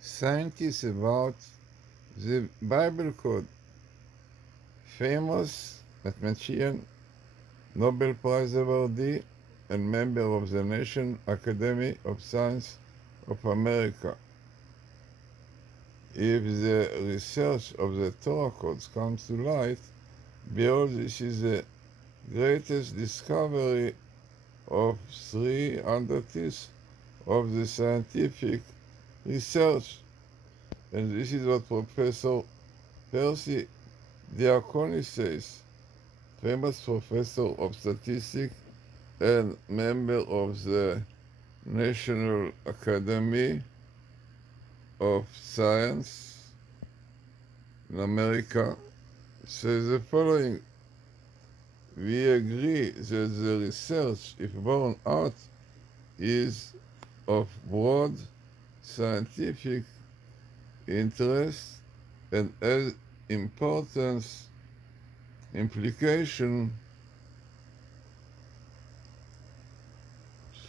scientists about the Bible Code. Famous mathematician, Nobel Prize awardee, and member of the National Academy of Science of America. If the research of the Torah codes comes to light, behold, this is the greatest discovery of 300 years of the scientific research. And this is what Professor Percy Diaconi says, famous professor of statistics and member of the National Academy of Science in America, says the following: we agree that the research, if borne out, is of broad scientific interest and has important implication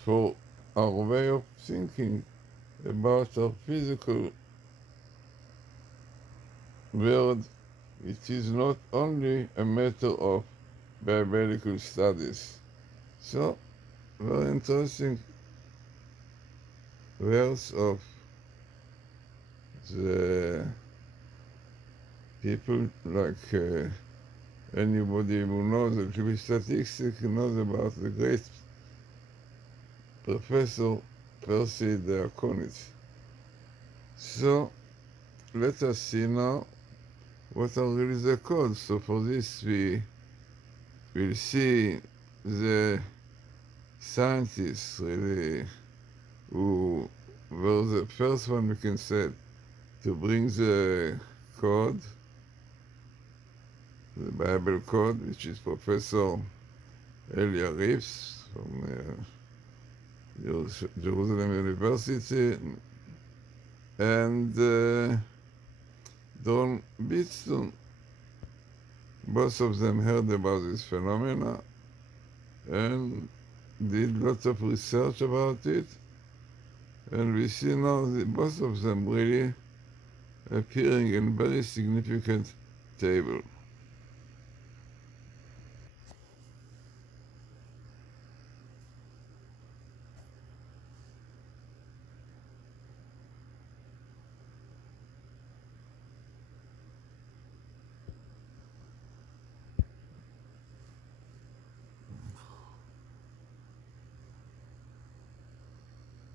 for our way of thinking about our physical world. It is not only a matter of biblical studies. So, very interesting words of the people like anybody who knows a little bit statistics knows about the great Professor Percy Diaconi. So, let us see now what are really the codes. So for this we will see the scientists really who were the first one, we can say, to bring the code, the Bible code, which is Professor Elia Reeves from Jerusalem University, and Don Beatston. Both of them heard about this phenomena and did lots of research about it, and we see now both of them really appearing in very significant table.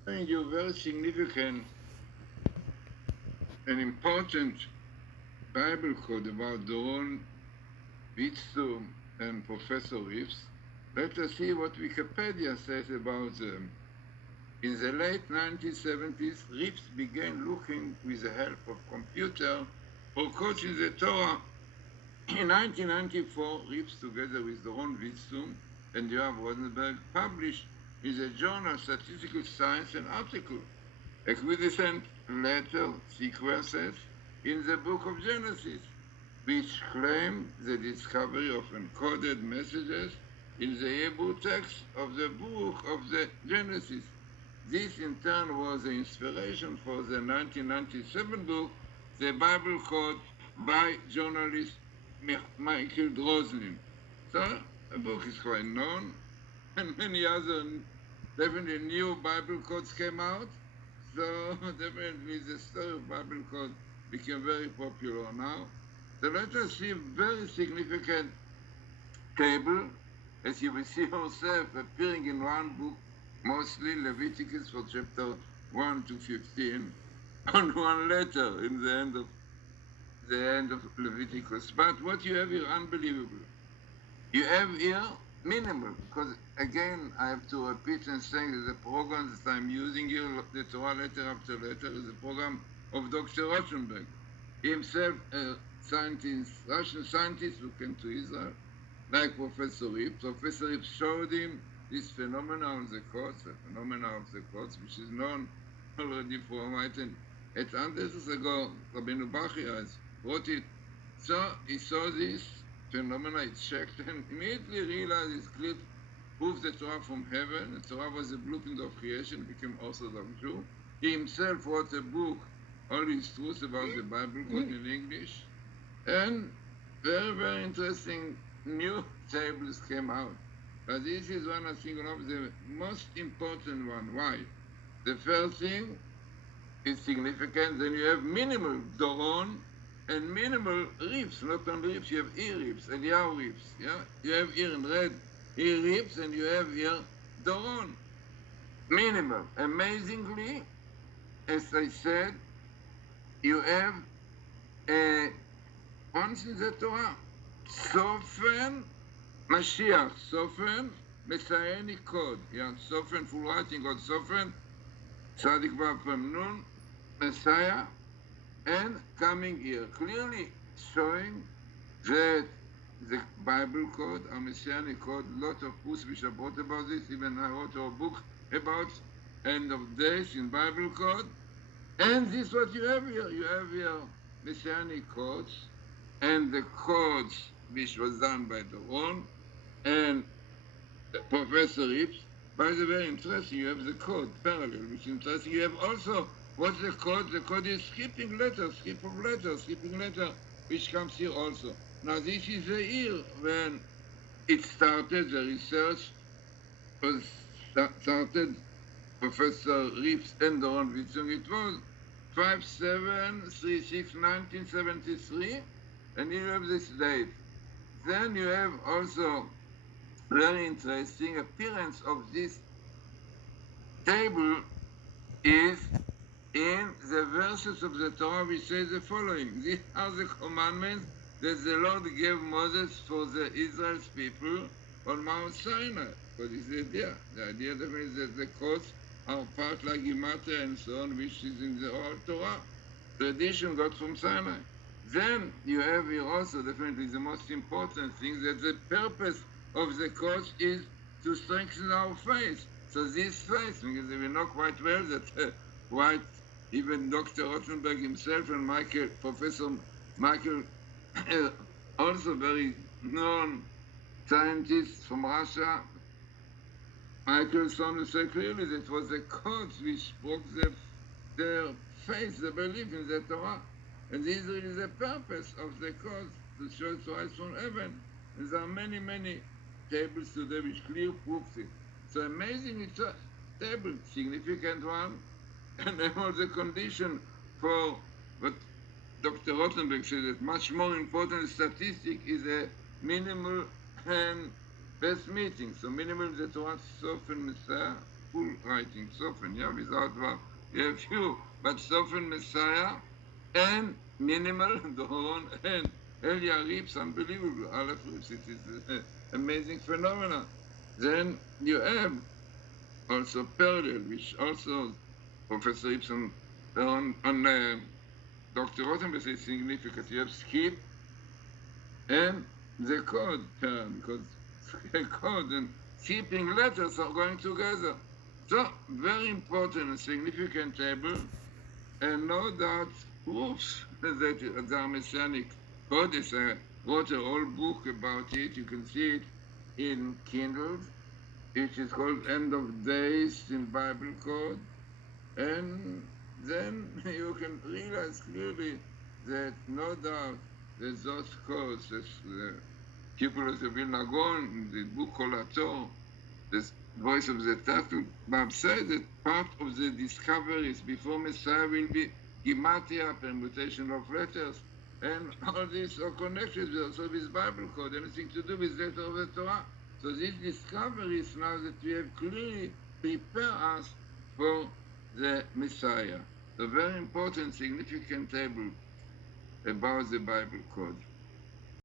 Showing you very significant and important Bible code about Doron Witztum and Professor Reeves. Let us see what Wikipedia says about them. In the late 1970s, Reeves began looking with the help of computer for codes in the Torah. In 1994, Reeves, together with Doron Witztum and Yoav Rosenberg, published in the journal Statistical Science an article, equivalent letter sequences in the book of Genesis, which claim the discovery of encoded messages in the Hebrew text of the book of the Genesis. This in turn was the inspiration for the 1997 book, The Bible Code, by journalist Michael Droslin. So the book is quite known, and many other definitely new Bible codes came out. So definitely the story of Bible code became very popular now. So let us see a very significant table, as you will see yourself, appearing in one book, mostly Leviticus for chapter 1 to 15, on one letter in the end of Leviticus. But what you have here, unbelievable. You have here minimal, because again, I have to repeat and say that the program that I'm using here, the Torah letter after letter, is a program of Dr. Rothenberg. He himself a scientist, Russian scientist who came to Israel, like Professor Reeves. Professor Reeves showed him this phenomena of the codes, which is known already for 800 years ago. Rabbeinu Bachia has wrote it. So he saw this phenomena, it checked, and immediately realized it's clear proof the Torah from heaven. The Torah was a blueprint of creation, became Orthodox Jew. He himself wrote a book all these truths about the Bible code in English. And very, very interesting new tables came out. But this is one, I think, one of the most important one. Why? The first thing is significant. Then you have minimal Doron and minimal ribs. Not only ribs, you have ear ribs and yaw ribs. Yeah, you have here in red ear ribs, and you have here Doron. Minimal. Amazingly, as I said, you have once in the Torah, Sofen Mashiach, Sofen Messianic code. Yeah, Sofen full writing called Sofen Tzadik Vav Pem Nun, Messiah, and coming here, clearly showing that the Bible code, our Messianic code, lot of books which are brought about this. Even I wrote a book about end of days in Bible code. And this is what you have here. You have here Messianic codes and the codes which was done by Doron and Professor Rips. By the way, interesting, you have the code parallel, which is interesting. You have also, what's the code? The code is skipping letters, skipping letter, which comes here also. Now this is the year when it started, the research was started, Professor Rips and Doron Witzung. It was 5736 1973, and you have this date. Then you have also very interesting appearance of this table is in the verses of the Torah which say the following. These are the commandments that the Lord gave Moses for the Israel's people on Mount Sinai. What is the idea? The idea is that the codes are part like Gematria and so on, which is in the Oral Torah. Tradition got from Sinai. Then you have here also definitely the most important thing, that the purpose of the codes is to strengthen our faith. So this faith, because we know quite well that even Dr. Rothenberg himself and Professor Michael, also very known scientist from Russia, Michael Sonne said clearly that it was the codes which broke their faith, the belief in the Torah. And this is really the purpose of the codes, to show it to us from heaven. And there are many, many tables today which clear proves it. So amazing, it's a table, significant one, and then all the condition for what Dr. Rothenberg said, that much more important statistic is a minimal and best meeting. So minimal the Torah, Sofen Messiah, full writing, Sofen, yeah, without Vav. You have few, but Sofen Messiah and minimal Doron and Elia Rips, unbelievable. Aleph Rips, it is an amazing phenomenon. Then you have also parallel, which also Professor Ibsen on Dr. Rothenberg is significant. You have skip and the code term, because the code and skipping letters are going together. So very important and significant table, and no doubt proofs that the Messianic code is. I wrote a whole book about it. You can see it in Kindle, which is called End of Days in Bible Code. And then you can realize clearly that no doubt that those codes, as the people of the Vilna Gaon, the book called Ator, the voice of the Tatu, Bab said that part of the discoveries before Messiah will be Gematria, permutation of letters, and all these are connected also with Bible code, anything to do with the letter of the Torah. So these discoveries now that we have clearly prepare us for the Messiah. A very important, significant table about the Bible code.